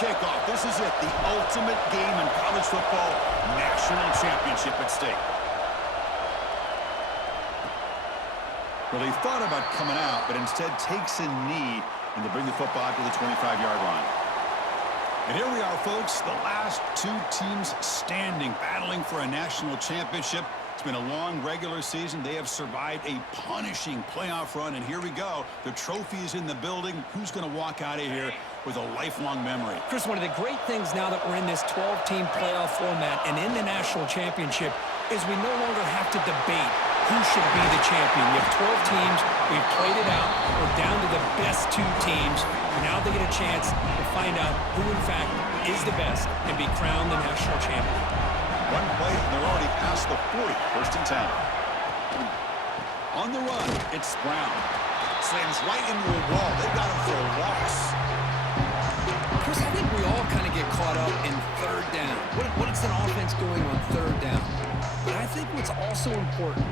kickoff. This is it, the ultimate game in college football, national championship at stake. Well, he thought about coming out, but instead takes a knee, and they bring the football out to the 25-yard line. And here we are, folks, the last two teams standing, battling for a national championship. It's been a long regular season. They have survived a punishing playoff run, and here we go. The trophy is in the building. Who's going to walk out of here with a lifelong memory? Chris, one of the great things now that we're in this 12-team playoff format and in the national championship is we no longer have to debate who should be the champion. You have 12 teams. We've played it out. We're down to the best two teams. Now they get a chance to find out who, in fact, is the best and be crowned the national champion. One play, and they're already past the 40. First and 10. On the run, it's Brown. Slams right into a wall. They've got him for a loss. Chris, I think we all kind of get caught up in third down. What is an offense doing on third down? But I think what's also important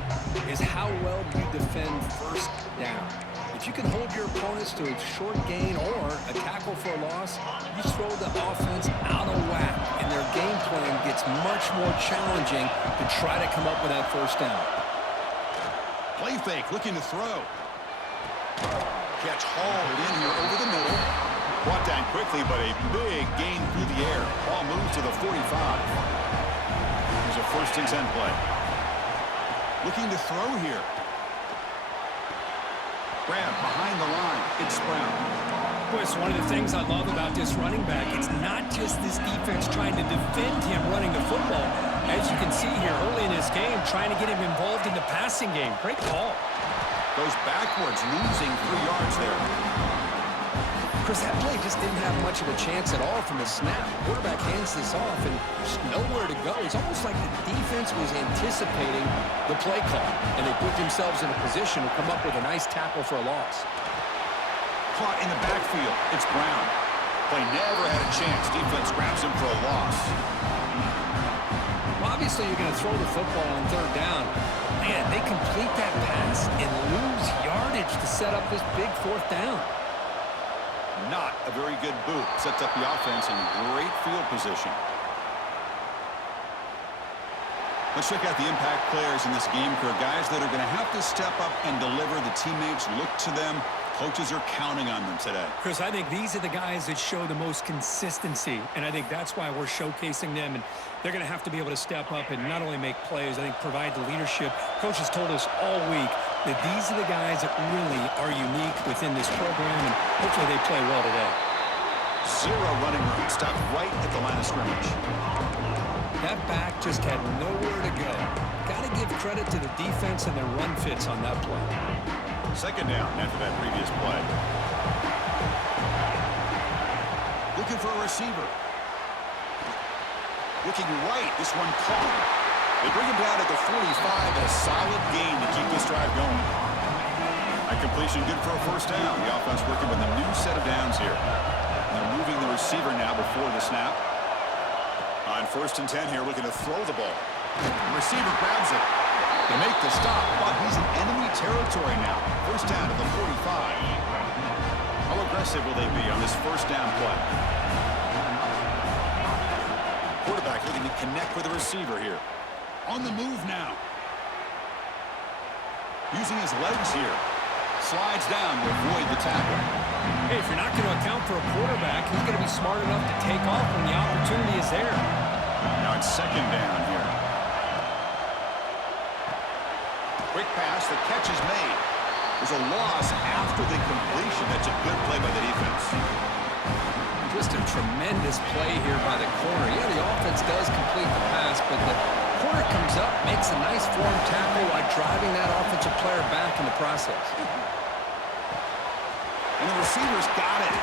is how well you defend first down. If you can hold your opponents to a short gain or a tackle for a loss, you throw the offense out of whack, and their game plan gets much more challenging to try to come up with that first down. Play fake, looking to throw. Catch hauled in here over the middle. Brought down quickly, but a big gain through the air. Ball moves to the 45. Here's a first and 10 play. Looking to throw here. Grab behind the line. It's Brown. Boy, it's one of the things I love about this running back. It's not just this defense trying to defend him running the football. As you can see here early in this game, trying to get him involved in the passing game. Great call. Goes backwards, losing 3 yards there. Chris, that play just didn't have much of a chance at all from the snap. Quarterback hands this off, and there's nowhere to go. It's almost like the defense was anticipating the play call, and they put themselves in a position to come up with a nice tackle for a loss. Caught in the backfield. It's Brown. Play never had a chance. Defense grabs him for a loss. Well, obviously, you're going to throw the football on third down. Man, they complete that pass and lose yardage to set up this big fourth down. Not a very good boot. Sets up the offense in great field position. Let's check out the impact players in this game for guys that are going to have to step up and deliver. The teammates look to them. Coaches are counting on them today. Chris, I think these are the guys that show the most consistency, and I think that's why we're showcasing them, and they're going to have to be able to step up and not only make plays, I think provide the leadership. Coach has told us all week that these are the guys that really are unique within this program, and hopefully they play well today. Zero running room. Stopped right at the line of scrimmage. That back just had nowhere to go. Got to give credit to the defense and their run fits on that play. Second down after that previous play. Looking for a receiver. Looking right. This one caught. They bring him down at the 45 and a solid gain to keep this drive going. That completion good for a first down. The offense working with a new set of downs here. And they're moving the receiver now before the snap. On first and 10 here, looking to throw the ball. The receiver grabs it. They make the stop, but he's in enemy territory now. First down to the 45. How aggressive will they be on this first down play? Quarterback looking to connect with the receiver here. On the move now. Using his legs here. Slides down to avoid the tackle. Hey, if you're not going to account for a quarterback, he's going to be smart enough to take off when the opportunity is there. Now it's second down here. Quick pass, the catch is made. There's a loss after the completion. That's a good play by the defense. Just a tremendous play here by the corner. Yeah, the offense does complete the pass, but the corner comes up, makes a nice form tackle while driving that offensive player back in the process. And the receiver's got it.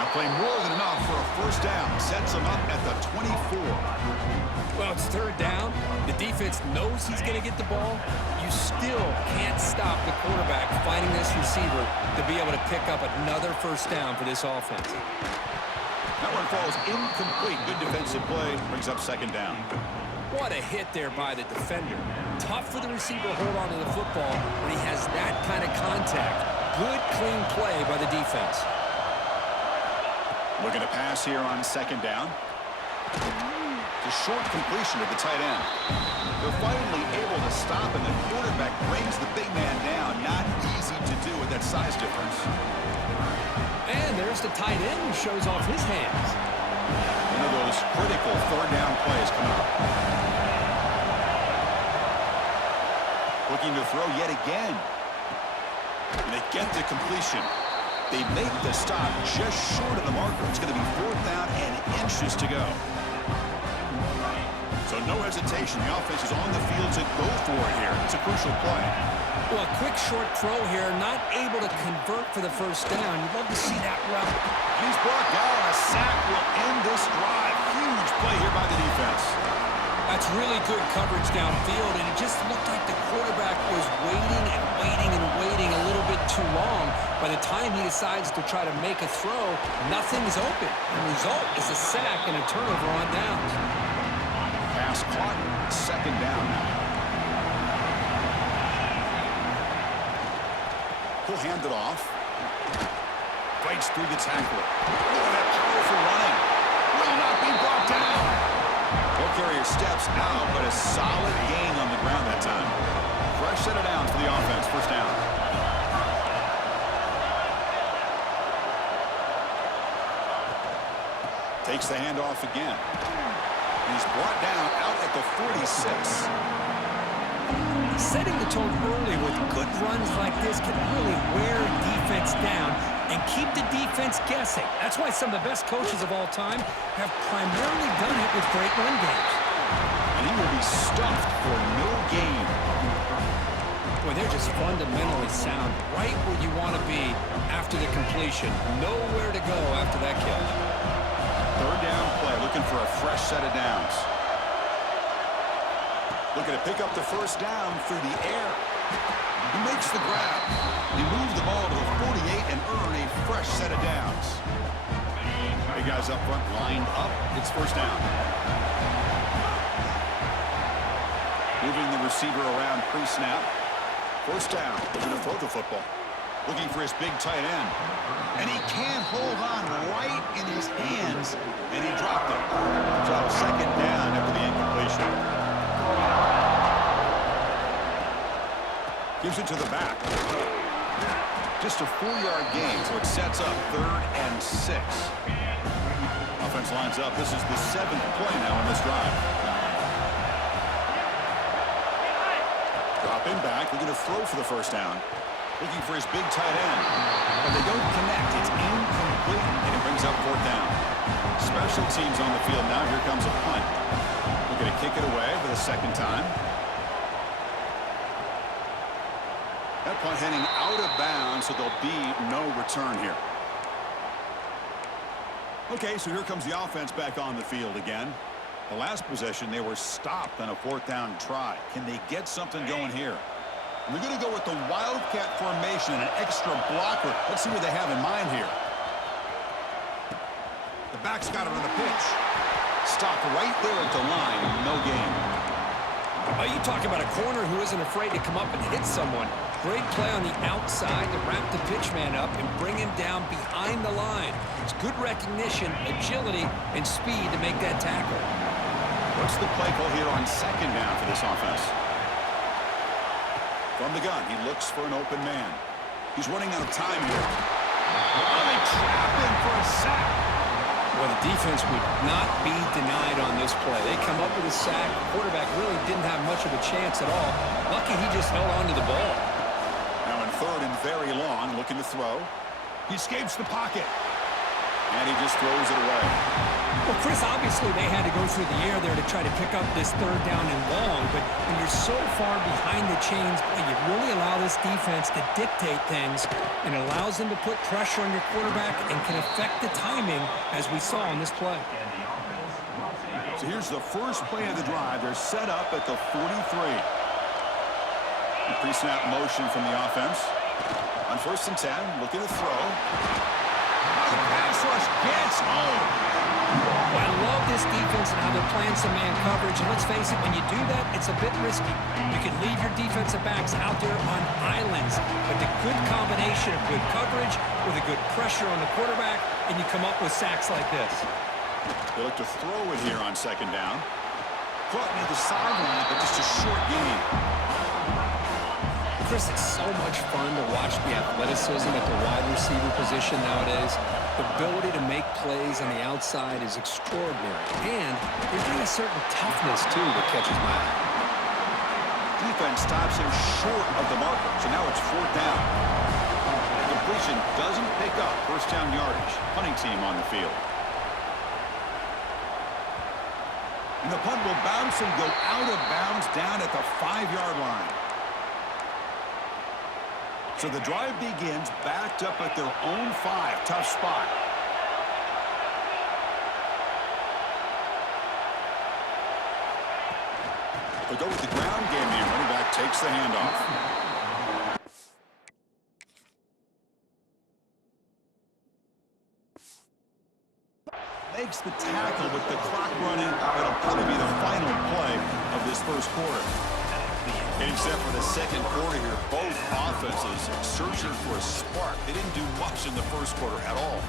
Now play more than enough for a first down. Sets him up at the 24. Well, it's third down. The defense knows he's going to get the ball. You still can't stop the quarterback finding this receiver to be able to pick up another first down for this offense. That one falls incomplete. Good defensive play. Brings up second down. What a hit there by the defender. Tough for the receiver to hold on to the football when he has that kind of contact. Good, clean play by the defense. Looking to pass here on second down. The short completion to the tight end. They're finally able to stop, and the quarterback brings the big man down. Not easy to do with that size difference. And there's the tight end who shows off his hands. One of those critical third down plays coming up. Looking to throw yet again. And they get the completion. They make the stop just short of the marker. It's going to be fourth down and inches to go. So no hesitation. The offense is on the field to go for it here. It's a crucial play. Well, a quick short throw here, not able to convert for the first down. You'd love to see that route. He's brought down. A sack will end this drive. Huge play here by the defense. That's really good coverage downfield, and it just looked like the quarterback was waiting and waiting and waiting a little bit too long. By the time he decides to try to make a throw, nothing's open. The result is a sack and a turnover on downs. Pass caught. Second down now. He'll hand it off. Fights through the tackle. Look at that powerful running. Will not be brought down. Ball carrier steps out, but a solid gain on the ground that time. Fresh set of downs for the offense. First down. Takes the handoff again. He's brought down out at the 46. Setting the tone early with good runs like this can really wear a defense down and keep the defense guessing. That's why some of the best coaches of all time have primarily done it with great run games. And he will be stuffed for no gain. Boy, they're just fundamentally sound. Right where you want to be after the completion. Nowhere to go after that catch. Third down play, looking for a fresh set of downs. Looking to pick up the first down through the air. He makes the grab. He moves the ball to the 48 and earn a fresh set of downs. Big guys up front lined up. It's first down. Moving the receiver around pre-snap. First down. Looking to throw the football. Looking for his big tight end. And he can't hold on right in his hands. And he dropped it. So second down after the incompletion. Gives it to the back. Just a 4-yard gain, so it sets up 3rd and 6. Offense lines up. This is the 7th play now in this drive. Dropping back, looking to throw for the first down. Looking for his big tight end. But they don't connect. It's incomplete, and it brings up 4th down. Special teams on the field now. Here comes a punt. Looking to kick it away for the second time. That punt heading out of bounds, so there'll be no return here. Okay, so here comes the offense back on the field again. The last possession, they were stopped on a 4th down try. Can they get something going here? And they're going to go with the Wildcat formation and an extra blocker. Let's see what they have in mind here. The back's got it on the pitch. Stopped right there at the line. No gain. Oh, you talk about a corner who isn't afraid to come up and hit someone. Great play on the outside to wrap the pitch man up and bring him down behind the line. It's good recognition, agility, and speed to make that tackle. What's the play call here on second down for this offense? From the gun, he looks for an open man. He's running out of time here. Oh, they trap him for a sack. Well, the defense would not be denied on this play. They come up with a sack. The quarterback really didn't have much of a chance at all. Lucky he just held on to the ball. Now in 3rd and very long, looking to throw. He escapes the pocket. And he just throws it away. Well, Chris, obviously they had to go through the air there to try to pick up this 3rd down and long, but when you're so far behind the chains, you really allow this defense to dictate things, and it allows them to put pressure on your quarterback and can affect the timing, as we saw on this play. So here's the first play of the drive. They're set up at the 43. Pre-snap motion from the offense. On 1st and 10, looking to throw. The pass rush gets home. Well, I love this defense and how they're playing some man coverage. And let's face it, when you do that, it's a bit risky. You can leave your defensive backs out there on islands. But the good combination of good coverage with a good pressure on the quarterback and you come up with sacks like this. They look to throw it here on second down. Caught near the sideline, but just a short gain. Chris, it's so much fun to watch the athleticism at the wide receiver position nowadays. The ability to make plays on the outside is extraordinary. And there's got a certain toughness, too, that catches my eye. Defense stops him short of the marker, so now it's fourth down. The completion doesn't pick up first down yardage. Punting team on the field. And the punt will bounce and go out of bounds down at the 5-yard line. So the drive begins backed up at their own 5. Tough spot. They go with the ground game here. Running back takes the handoff. Makes the tackle with the clock running. It'll probably be the final play of this first quarter. Getting set for the second quarter here. Both offenses searching for a spark. They didn't do much in the first quarter at all.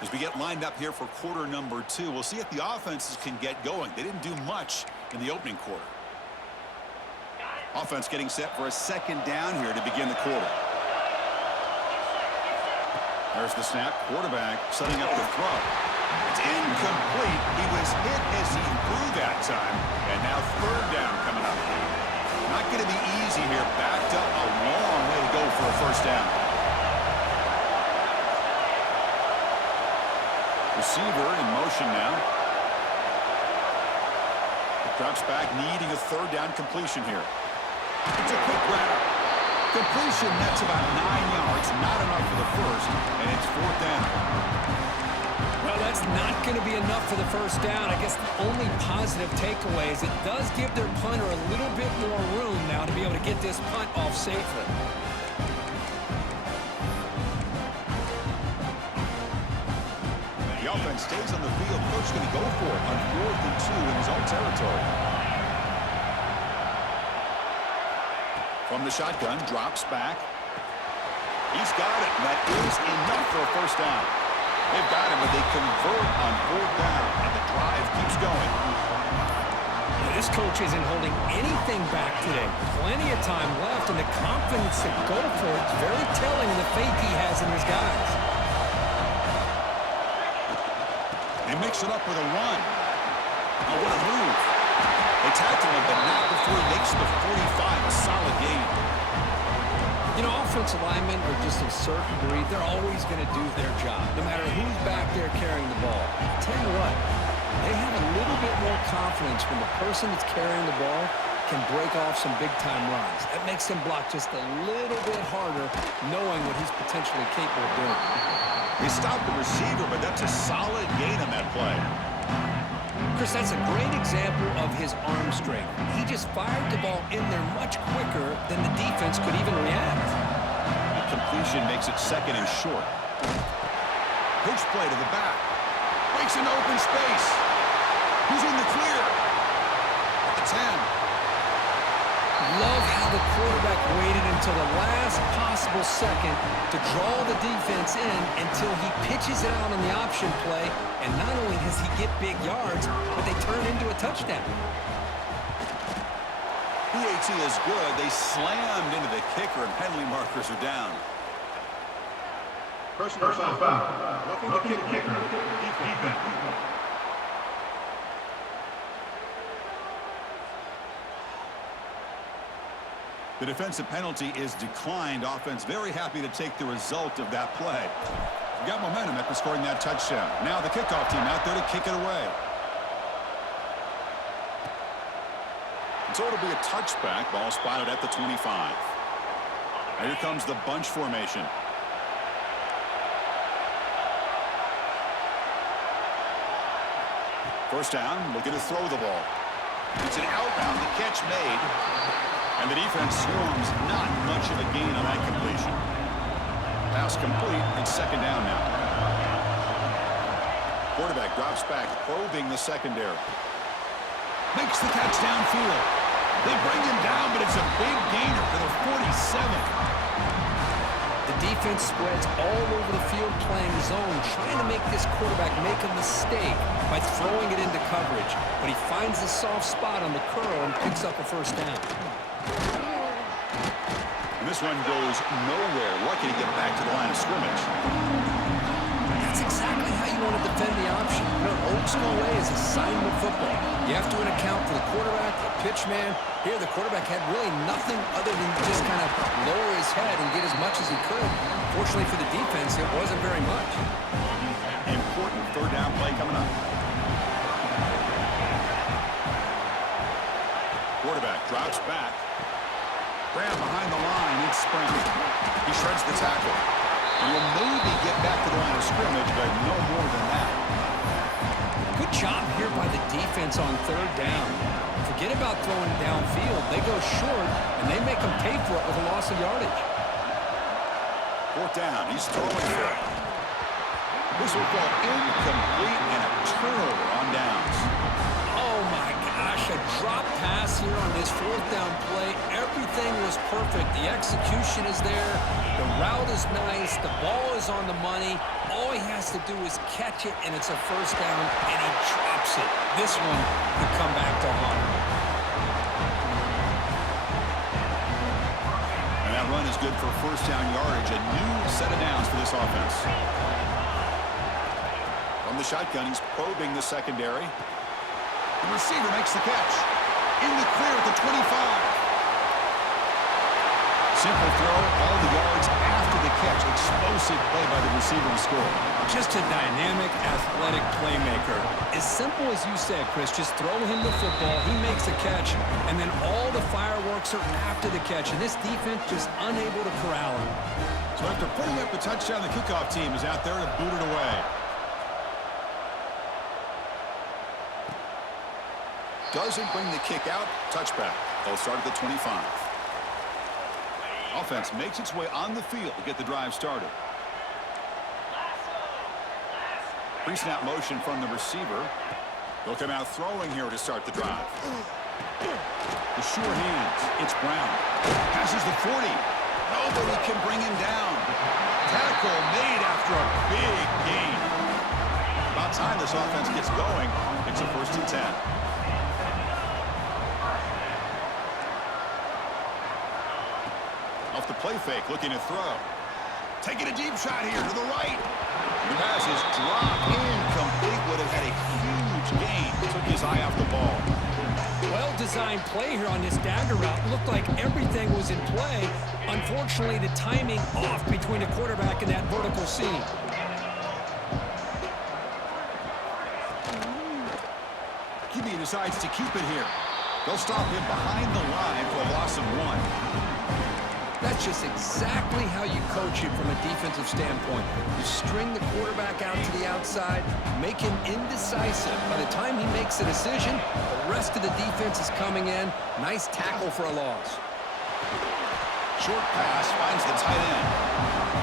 As we get lined up here for quarter number 2, we'll see if the offenses can get going. They didn't do much in the opening quarter. Offense getting set for a second down here to begin the quarter. There's the snap. Quarterback setting up the throw. It's incomplete. He was hit as he threw that time. And now third down coming up. Not going to be easy here. Backed up a long way to go for a first down. Receiver in motion now. Drops back, needing a third down completion here. It's a quick grab. Completion, that's about 9 yards. Not enough for the first, and it's fourth down. Well, that's not going to be enough for the first down. I guess the only positive takeaway is it does give their punter a little bit more room now to be able to get this punt off safely. The offense stays on the field. Coach going to go for it on 4th and 2 in his own territory. From the shotgun, drops back. He's got it, and that is enough for a first down. They've got him, but they convert on 4th down, and the drive keeps going. This coach isn't holding anything back today. Plenty of time left, and the confidence to go for it is very telling of the faith he has in his guys. They mix it up with a run. Oh, what a move. They tackle him, but not before he makes the 45. A solid game. You know, offensive linemen are just a certain breed. They're always going to do their job, no matter who's back there carrying the ball. I'll tell you what, they have a little bit more confidence when the person that's carrying the ball can break off some big-time runs. That makes them block just a little bit harder, knowing what he's potentially capable of doing. They stopped the receiver, but that's a solid gain on that play. Chris, that's a great example of his arm strength. He just fired the ball in there much quicker than the defense could even react. The completion makes it second and short. Pitch play to the back. Breaks into open space. Who's in the clear? At the 10. Love how the quarterback waited until the last possible second to draw the defense in until he pitches it out on the option play. And not only does he get big yards, but they turn into a touchdown. PAT is good. They slammed into the kicker, and penalty markers are down. Personal foul. Looking to kick kicker. Defense. The defensive penalty is declined. Offense very happy to take the result of that play. Got momentum after scoring that touchdown. Now the kickoff team out there to kick it away. And so it'll be a touchback. Ball spotted at the 25. Now here comes the bunch formation. First down, looking to throw the ball. It's an outbound, the catch made. And the defense swarms, not much of a gain on that completion. Pass complete, it's second down now. Quarterback drops back, probing the secondary. Makes the catch downfield. They bring him down, but it's a big gainer for the 47. The defense spreads all over the field playing zone, trying to make this quarterback make a mistake by throwing it into coverage. But he finds the soft spot on the curl and picks up a first down. And this one goes nowhere. Lucky to get back to the line of scrimmage. That's exactly how you want to defend the option. You know, old school way is assignment football. You have to account for the quarterback, the pitch man. Here, the quarterback had really nothing other than just kind of lower his head and get as much as he could. Fortunately for the defense, it wasn't very much. Important third down play coming up. Quarterback drops back. Brown behind the line. It's Brown. He shreds the tackle. And will maybe get back to the line of scrimmage, but no more than that. Good job here by the defense on third down. Forget about throwing downfield. They go short, and they make them pay for it with a loss of yardage. Fourth down. He's throwing for it. This will fall incomplete and a turnover on downs. Oh, my gosh. A drop pass here on this fourth down play. Everything was perfect. The execution is there. The route is nice. The ball is on the money. All he has to do is catch it, and it's a first down, and he drops it. This one could come back to haunt him. And that run is good for first down yardage. A new set of downs for this offense. From the shotgun, he's probing the secondary. The receiver makes the catch. In the clear at the 25. Simple throw, all the yards after the catch. Explosive play by the receiver to score. Just a dynamic, athletic playmaker. As simple as you said, Chris, just throw him the football, he makes a catch, and then all the fireworks are after the catch, and this defense just unable to corral him. So after putting up the touchdown, the kickoff team is out there to boot it away. Doesn't bring the kick out. Touchback. They'll start at the 25. Offense makes its way on the field to get the drive started. Pre-snap motion from the receiver. They'll come out throwing here to start the drive. The sure hands. It's Brown. Passes the 40. Nobody can bring him down. Tackle made after a big gain. About time this offense gets going. It's a 1st and 10. Off the play fake, looking to throw. Taking a deep shot here to the right. The pass is dropped incomplete. Would have had a huge gain. Took his eye off the ball. Well-designed play here on this dagger route. Looked like everything was in play. Unfortunately, the timing off between the quarterback and that vertical seam. QB decides to keep it here. They'll stop him behind the line for a loss of 1. That's just exactly how you coach it from a defensive standpoint. You string the quarterback out to the outside, make him indecisive. By the time he makes a decision, the rest of the defense is coming in. Nice tackle for a loss. Short pass finds the tight end.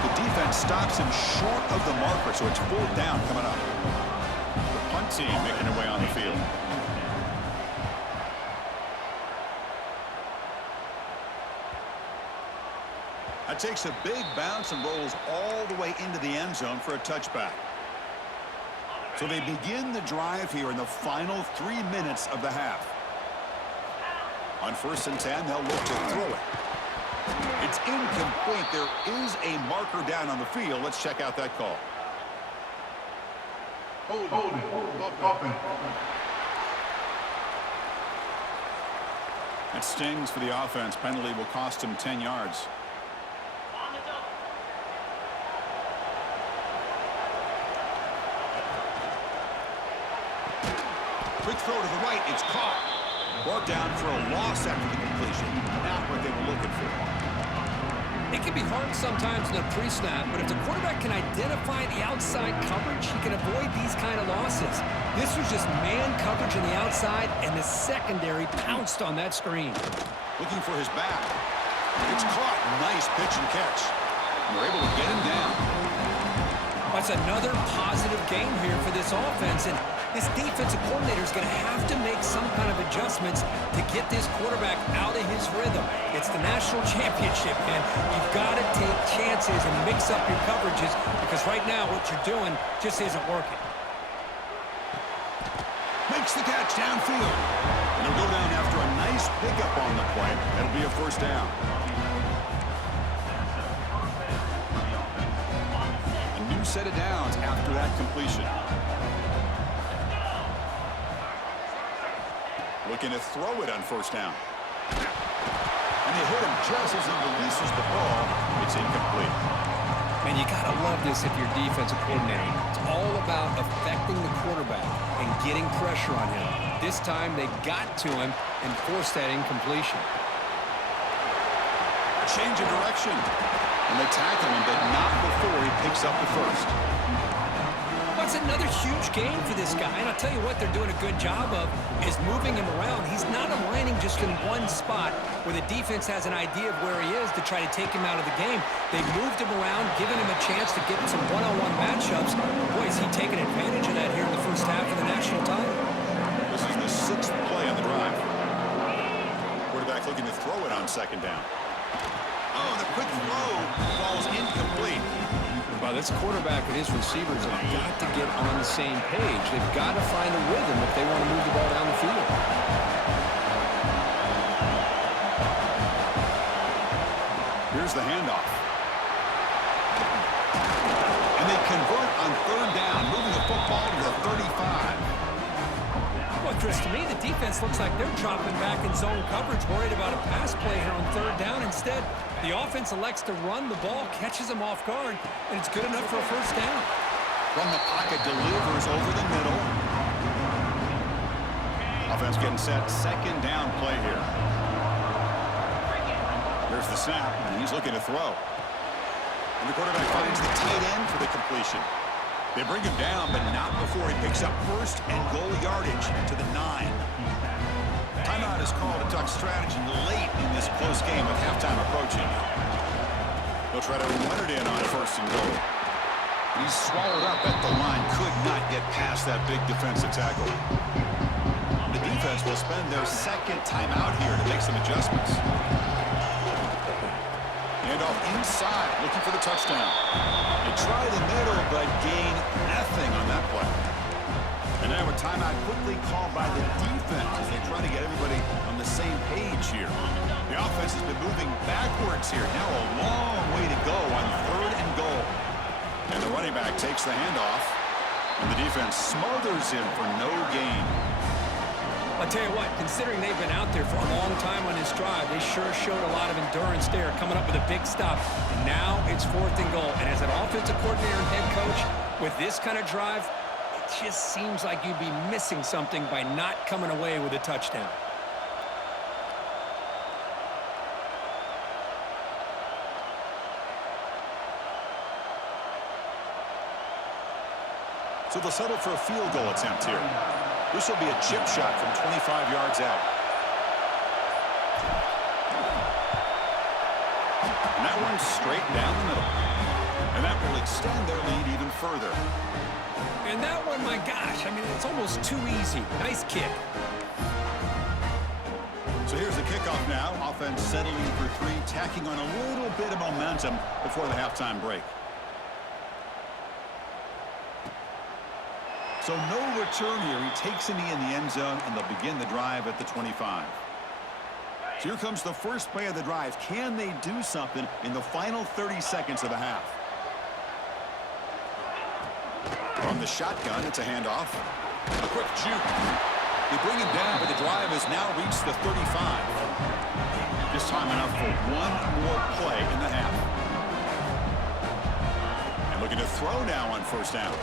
The defense stops him short of the marker, so it's 4th down coming up. The punt team making their way on the field. That takes a big bounce and rolls all the way into the end zone for a touchback. So they begin the drive here in the final 3 minutes of the half. On 1st and 10, they'll look to throw it. It's incomplete. There is a marker down on the field. Let's check out that call. Hold it. That stings for the offense. Penalty will cost him 10 yards. Quick throw to the right. It's caught. Brought down for a loss after the completion. Not what they were looking for. It can be hard sometimes in a pre-snap, but if the quarterback can identify the outside coverage, he can avoid these kind of losses. This was just man coverage on the outside, and the secondary pounced on that screen. Looking for his back. It's caught. Nice pitch and catch. And they're able to get him down. That's another positive game here for this offense, and this defensive coordinator is going to have to make some kind of adjustments to get this quarterback out of his rhythm. It's the national championship, man. You've got to take chances and mix up your coverages because right now what you're doing just isn't working. Makes the catch downfield. And he'll go down after a nice pickup on the play. That'll be a first down. A new set of downs after that completion. Looking to throw it on first down. And they hit him just as he releases the ball. It's incomplete. Man, you got to love this if you're defensive coordinator. It's all about affecting the quarterback and getting pressure on him. This time they got to him and forced that incompletion. A change of direction. And they tackle him, but not before he picks up the first. It's another huge game for this guy, and I'll tell you what they're doing a good job of is moving him around. He's not aligning just in one spot where the defense has an idea of where he is to try to take him out of the game. They've moved him around, given him a chance to get some one-on-one matchups. Boy, is he taking advantage of that here in the first half of the national title. This is the 6th play on the drive. Quarterback looking to throw it on second down. Oh, the quick throw falls incomplete. Well, this quarterback and his receivers have got to get on the same page. They've got to find a rhythm if they want to move the ball down the field. Here's the handoff. And they convert on third down, moving the football to the 35. Well, Chris, to me, the defense looks like they're dropping back in zone coverage, worried about a pass play here on third down. Instead, the offense elects to run the ball, catches them off guard, and it's good enough for a first down. From the pocket, delivers over the middle. Offense getting set, second down play here. Here's the snap, and he's looking to throw. And the quarterback finds the tight end for the completion. They bring him down, but not before he picks up first and goal yardage to the 9. Timeout is called to duck strategy late in this close game with halftime approaching. They'll try to run it in on first and goal. He's swallowed up at the line, could not get past that big defensive tackle. The defense will spend their second timeout here to make some adjustments. Handoff inside, looking for the touchdown. They try the middle, but gain nothing on that play. And now a timeout quickly called by the defense as they try to get everybody on the same page here. The offense has been moving backwards here. Now a long way to go on third and goal. And the running back takes the handoff, and the defense smothers him for no gain. I'll tell you what, considering they've been out there for a long time on this drive, they sure showed a lot of endurance there, coming up with a big stop. And now it's fourth and goal. And as an offensive coordinator and head coach, with this kind of drive, it just seems like you'd be missing something by not coming away with a touchdown. So they'll settle for a field goal attempt here. This will be a chip shot from 25 yards out. And that one's straight down the middle. And that will extend their lead even further. And that one, my gosh, I mean, it's almost too easy. Nice kick. So here's the kickoff now. Offense settling for 3, tacking on a little bit of momentum before the halftime break. So no return here. He takes it in the end zone, and they'll begin the drive at the 25. So here comes the first play of the drive. Can they do something in the final 30 seconds of the half? From the shotgun, it's a handoff. A quick juke. They bring him down, but the drive has now reached the 35. This time enough for one more play in the half. And looking to throw now on first down.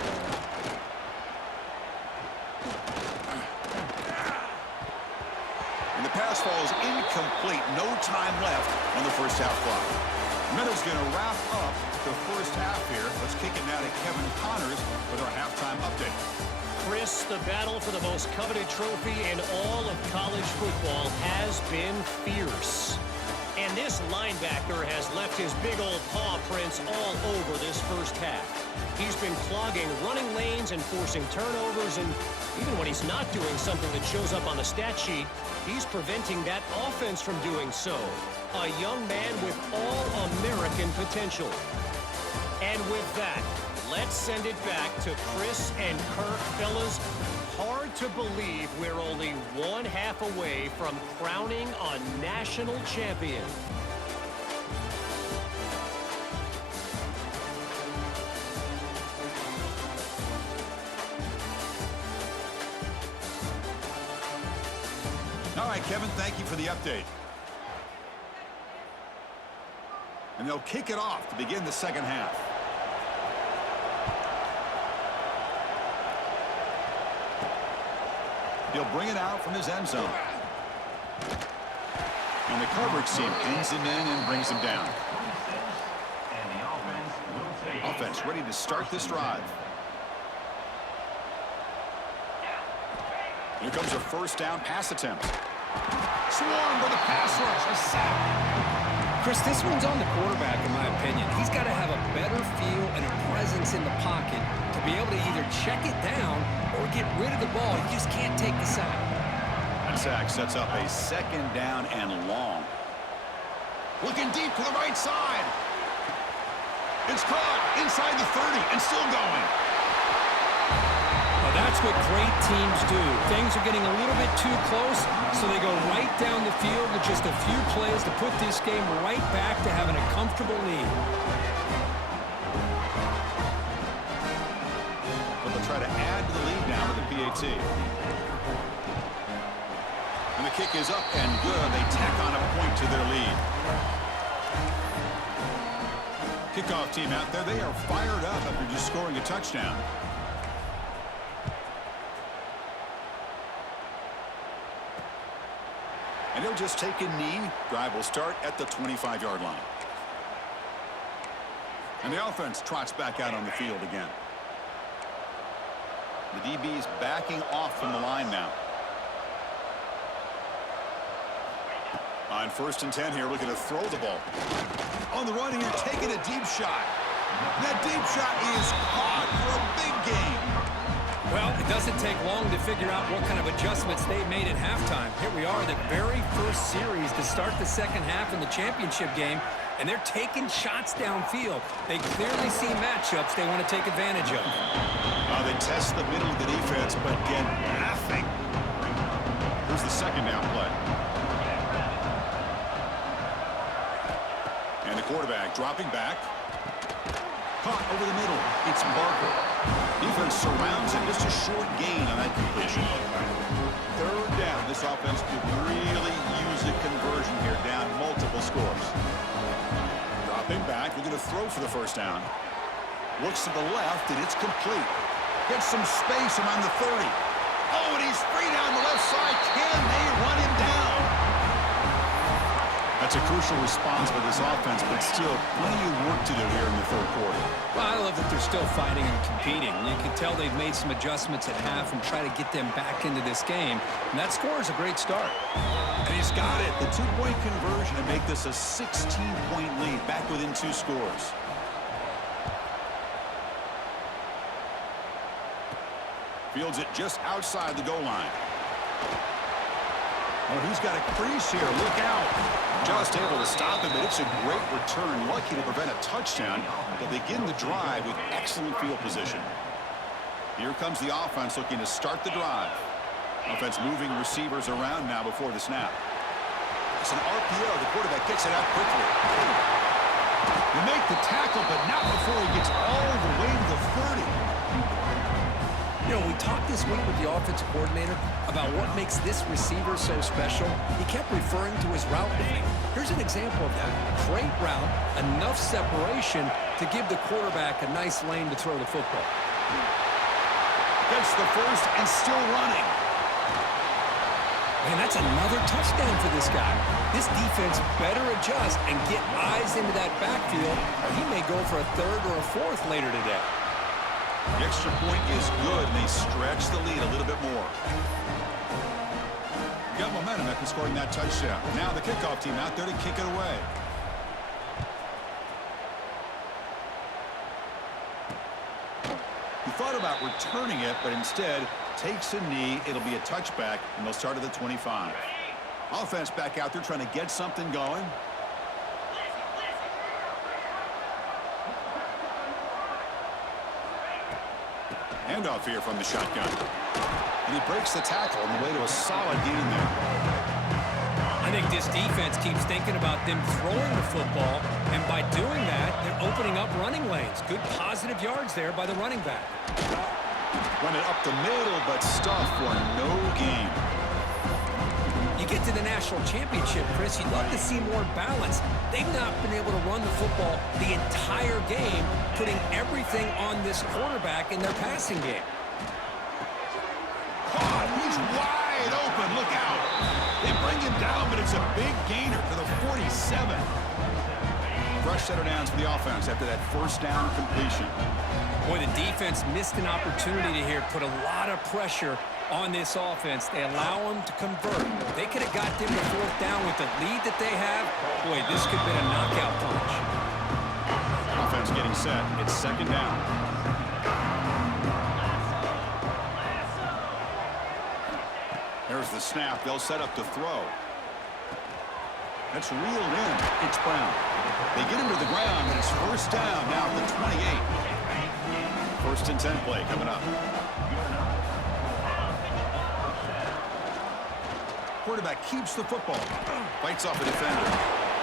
And the pass falls incomplete. No time left on the first half clock. Meadow's going to wrap up the first half here. Let's kick it now to Kevin Connors with our halftime update. Chris, the battle for the most coveted trophy in all of college football has been fierce. And this linebacker has left his big old paw prints all over this first half. He's been clogging running lanes and forcing turnovers, and even when he's not doing something that shows up on the stat sheet, he's preventing that offense from doing so. A young man with all-American potential. And with that, let's send it back to Chris and Kirk. Fellas, hard to believe we're only one half away from crowning a national champion. All right, Kevin, thank you for the update. And they'll kick it off to begin the second half. He'll bring it out from his end zone. And the coverage team pins him in and brings him down. Offense ready to start this drive. Here comes a first down pass attempt. Swarmed by the pass rush. A sack. Chris, this one's on the quarterback, in my opinion. He's got to have a better feel and a presence in the pocket to be able to either check it down or get rid of the ball. He just can't take the sack. That sack sets up a second down and long. Looking deep to the right side. It's caught inside the 30 and still going. Well, that's what great teams do. Things are getting a little bit too close, so they go right down the field with just a few plays to put this game right back to having a comfortable lead. But they'll try to add to the lead now with the PAT. And the kick is up and good. They tack on a point to their lead. Kickoff team out there. They are fired up after just scoring a touchdown. And he'll just take a knee. Drive will start at the 25-yard line. And the offense trots back out on the field again. The DB is backing off from the line now. On 1st and 10 here, looking to throw the ball. On the run here, taking a deep shot. That deep shot is caught for a big gain. Well, it doesn't take long to figure out what kind of adjustments they made at halftime. Here we are, the very first series to start the second half in the championship game, and they're taking shots downfield. They clearly see matchups they want to take advantage of. They test the middle of the defense, but get nothing. Here's the second down play. And the quarterback dropping back. Caught over the middle. It's Barker. Defense surrounds him. Just a short gain on that completion. Third down. This offense could really use a conversion here, down multiple scores. Dropping back. Looking to throw for the first down. Looks to the left, and it's complete. Gets some space around the 30. Oh, and he's free down the left side. Can they run him down? That's a crucial response by this offense, but still plenty of work to do here in the third quarter. Well, I love that they're still fighting and competing. You can tell they've made some adjustments at half and try to get them back into this game. And that score is a great start. And he's got it. The two-point conversion to make this a 16-point lead, back within 2 scores. Fields it just outside the goal line. Oh, he's got a crease here. Look out. Just able to stop him, but it's a great return. Lucky to prevent a touchdown. They'll begin the drive with excellent field position. Here comes the offense looking to start the drive. Offense moving receivers around now before the snap. It's an RPO. The quarterback gets it out quickly. They make the tackle, but not before he gets all the way to the 30. You know, we talked this week with the offensive coordinator about what makes this receiver so special. He kept referring to his route running. Here's an example of that. Great route, enough separation to give the quarterback a nice lane to throw the football. Gets the first and still running. And that's another touchdown for this guy. This defense better adjust and get eyes into that backfield, or he may go for a third or a fourth later today. The extra point is good, and they stretch the lead a little bit more. Got momentum after scoring that touchdown. Now the kickoff team out there to kick it away. thought about returning it, but instead takes a knee. It'll be a touchback, and they'll start at the 25. Offense back out there trying to get something going. Handoff here from the shotgun. And he breaks the tackle on the way to a solid gain there. I think this defense keeps thinking about them throwing the football, and by doing that, they're opening up running lanes. Good positive yards there by the running back. Run it up the middle, but stuffed for no gain. You get to the national championship, Chris, you'd love to see more balance. They've not been able to run the football the entire game, putting everything on this quarterback in their passing game. Caught. He's wide open. Look out. They bring him down, but it's a big gainer to the 47. Fresh set of downs for the offense after that first down completion. Boy, the defense missed an opportunity here, put a lot of pressure on this offense. They allow them to convert. They could have got them to fourth down with the lead that they have. Boy, this could have been a knockout punch. Offense getting set. It's second down. There's the snap. They'll set up to throw. That's reeled in. It's Brown. They get him to the ground, and it's first down now at the 28. First and 10 play coming up. Quarterback keeps the football. Fights off a defender.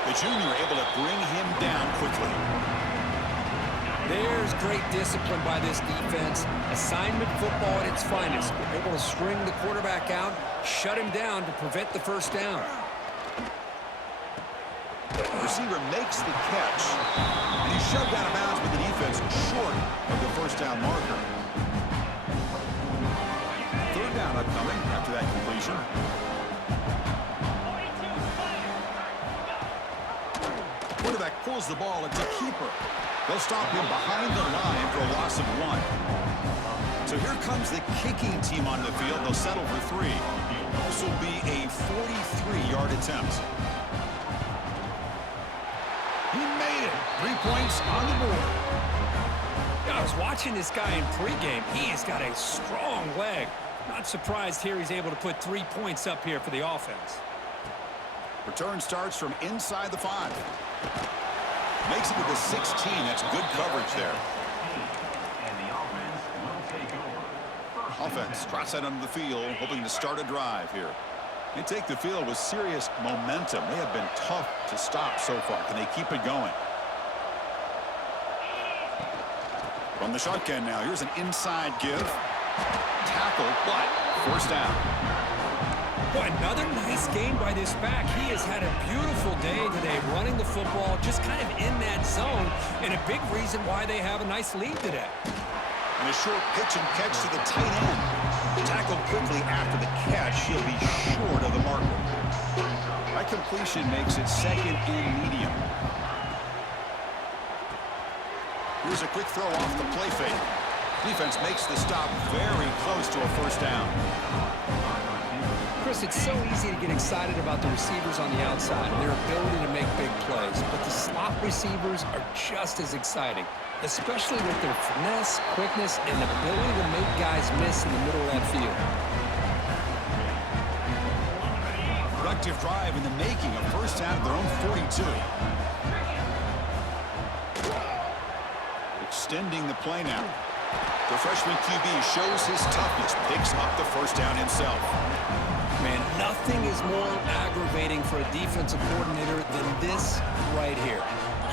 The junior able to bring him down quickly. There's great discipline by this defense. Assignment football at its finest. They're able to string the quarterback out, shut him down to prevent the first down. Receiver makes the catch, and he's shoved out of bounds with the defense short of the first down marker. Third down upcoming after that completion. Quarterback pulls the ball. It's a keeper. They'll stop him behind the line for a loss of 1. So here comes the kicking team on the field. They'll settle for 3. This will be a 43-yard attempt. He made it. 3 points on the board. I was watching this guy in pregame. He has got a strong leg. Not surprised here he's able to put 3 points up here for the offense. Return starts from inside the 5. Makes it to the 16. That's good coverage there. Offense trots out onto the field, hoping to start a drive here. They take the field with serious momentum. They have been tough to stop so far. Can they keep it going? From the shotgun now, here's an inside give. Tackle, but first down. Boy, another nice game by this back. He has had a beautiful day today running the football, just kind of in that zone, and a big reason why they have a nice lead today. And a short pitch and catch to the tight end. Tackled quickly after the catch. He'll be short of the marker. That completion makes it second and medium. Here's a quick throw off the play fake. Defense makes the stop very close to a first down. Chris, it's so easy to get excited about the receivers on the outside and their ability to make big plays, but the slot receivers are just as exciting, especially with their finesse, quickness, and the ability to make guys miss in the middle of that field. Productive drive in the making, a first down at their own 42. Extending the play now. The freshman QB shows his toughness, picks up the first down himself. Man, nothing is more aggravating for a defensive coordinator than this right here.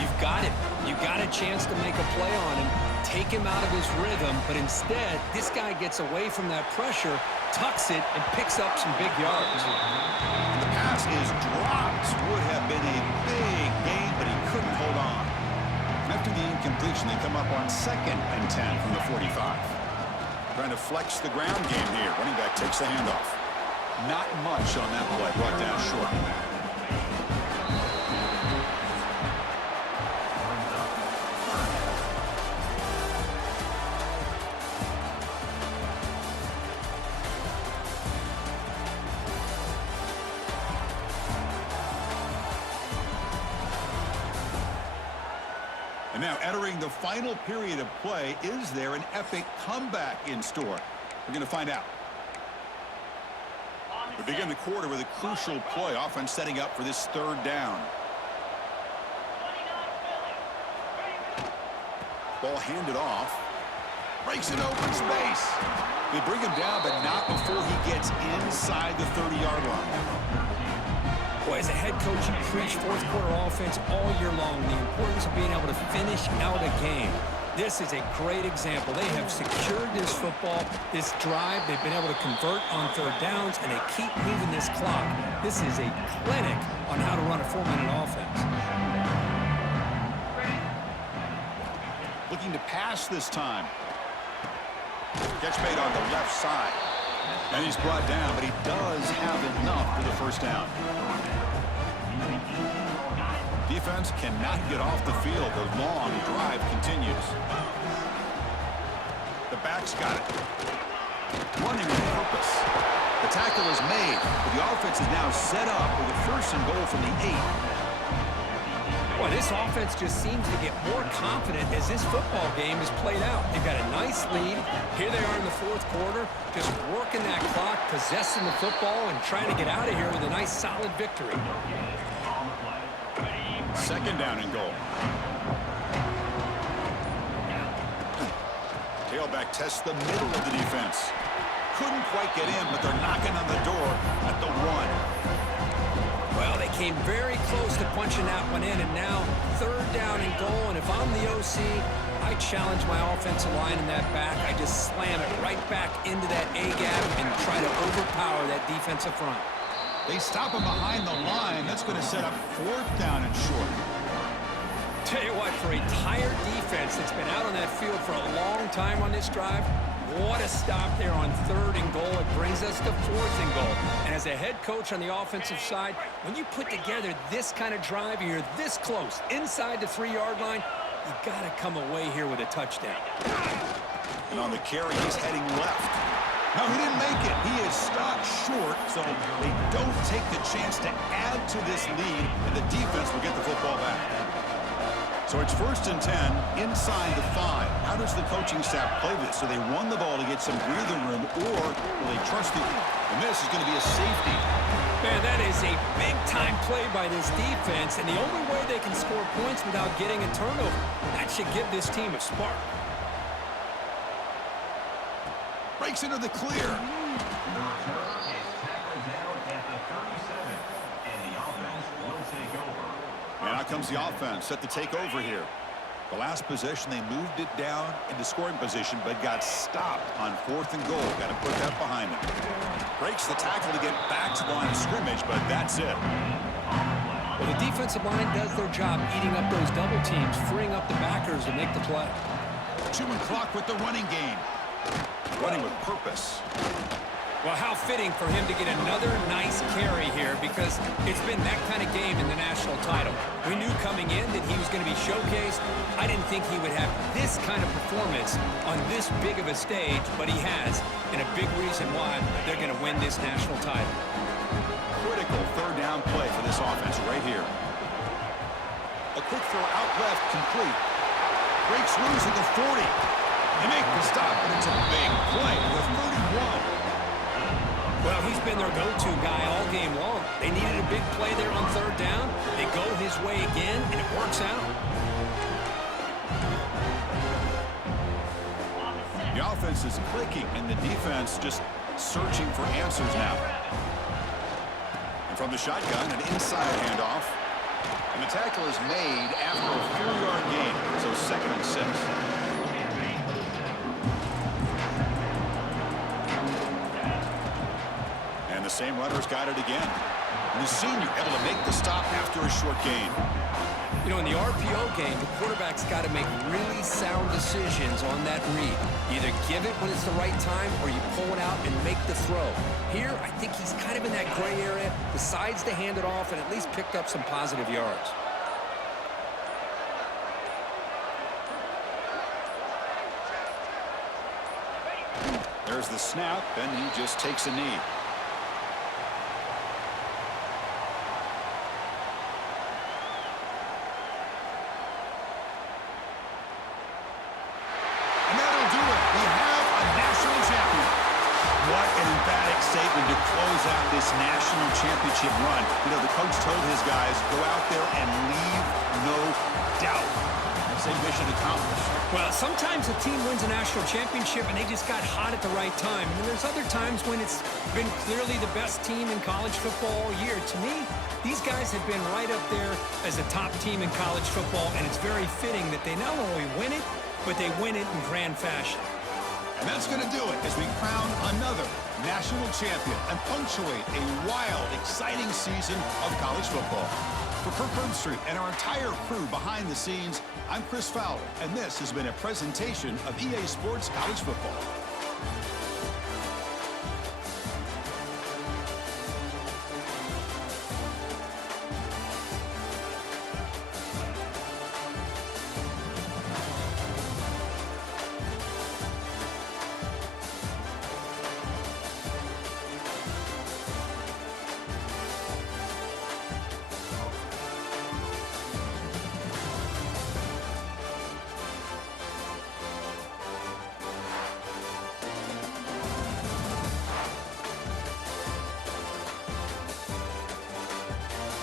You've got him. You got a chance to make a play on him, take him out of his rhythm, but instead, this guy gets away from that pressure, tucks it, and picks up some big yards. The pass is dropped. Would have been a big gain, but he couldn't hold on. After the incompletion, they come up on 2nd and 10 from the 45. Trying to flex the ground game here. Running back takes the handoff. Not much on that play, brought down short. Now entering the final period of play, is there an epic comeback in store? We're going to find out. We begin the quarter with a crucial play. Offense setting up for this third down. Ball handed off. Breaks it open space. They bring him down, but not before he gets inside the 30-yard line. Boy, as a head coach, you preach fourth quarter offense all year long. The importance of being able to finish out a game. This is a great example. They have secured this football, this drive. They've been able to convert on third downs, and they keep moving this clock. This is a clinic on how to run a 4-minute offense. Looking to pass this time. Catch made on the left side. And he's brought down, but he does have enough for the first down. Defense cannot get off the field. The long drive continues. The back's got it. Running with purpose. The tackle is made, but the offense is now set up with a first and goal from the 8. Boy, this offense just seems to get more confident as this football game is played out. They've got a nice lead. Here they are in the fourth quarter, just working that clock, possessing the football, and trying to get out of here with a nice, solid victory. Second down and goal. Tailback tests the middle of the defense. Couldn't quite get in, but they're knocking on the door at the 1. Well, they came very close to punching that one in, and now third down and goal. And if I'm the OC, I challenge my offensive line in that back. I just slam it right back into that A-gap and try to overpower that defensive front. They stop him behind the line. That's going to set up fourth down and short. Tell you what, for a tired defense that's been out on that field for a long time on this drive, what a stop there on third and goal. It brings us to fourth and goal. And as a head coach on the offensive side, when you put together this kind of drive, you're this close, inside the 3-yard line, you got to come away here with a touchdown. And on the carry, he's heading left. No, he didn't make it. He is stopped short, so they don't take the chance to add to this lead, and the defense will get the football back. So it's first and 10 inside the 5. How does the coaching staff play this? Do they run the ball to get some breathing room, or will they trust it? And this is going to be a safety. Man, that is a big-time play by this defense, and the only way they can score points without getting a turnover. That should give this team a spark. Breaks into the clear. And out comes the offense, set to take over here. The last possession, they moved it down into scoring position, but got stopped on fourth and goal. Got to put that behind them. Breaks the tackle to get back to the line of scrimmage, but that's it. Well, the defensive line does their job eating up those double teams, freeing up the backers to make the play. Chewing clock with the running game. Running with purpose. Well, how fitting for him to get another nice carry here, because it's been that kind of game in the national title. We knew coming in that he was going to be showcased. I didn't think he would have this kind of performance on this big of a stage, but he has, and a big reason why they're going to win this national title. Critical third down play for this offense right here. A quick throw out left, complete. Breaks loose at the 40. They make the stop, but it's a big play to the 31. Well, he's been their go-to guy all game long. They needed a big play there on third down. They go his way again, and it works out. The offense is clicking, and the defense just searching for answers now. And from the shotgun, an inside handoff. And the tackle is made after a 4-yard gain, so second and 6. And the same runner's got it again. And the senior able to make the stop after a short gain. You know, in the RPO game, the quarterback's got to make really sound decisions on that read. You either give it when it's the right time, or you pull it out and make the throw. Here, I think he's kind of in that gray area, decides to hand it off, and at least picked up some positive yards. There's the snap, and he just takes a knee. What an emphatic statement to close out this national championship run. You know, the coach told his guys, go out there and leave no doubt. I say mission accomplished. Well, sometimes a team wins a national championship and they just got hot at the right time. And then there's other times when it's been clearly the best team in college football all year. To me, these guys have been right up there as a top team in college football, and it's very fitting that they not only win it, but they win it in grand fashion. And that's going to do it as we crown another national champion and punctuate a wild, exciting season of college football. For Kirk Herbstreit and our entire crew behind the scenes, I'm Chris Fowler, and this has been a presentation of EA Sports College Football.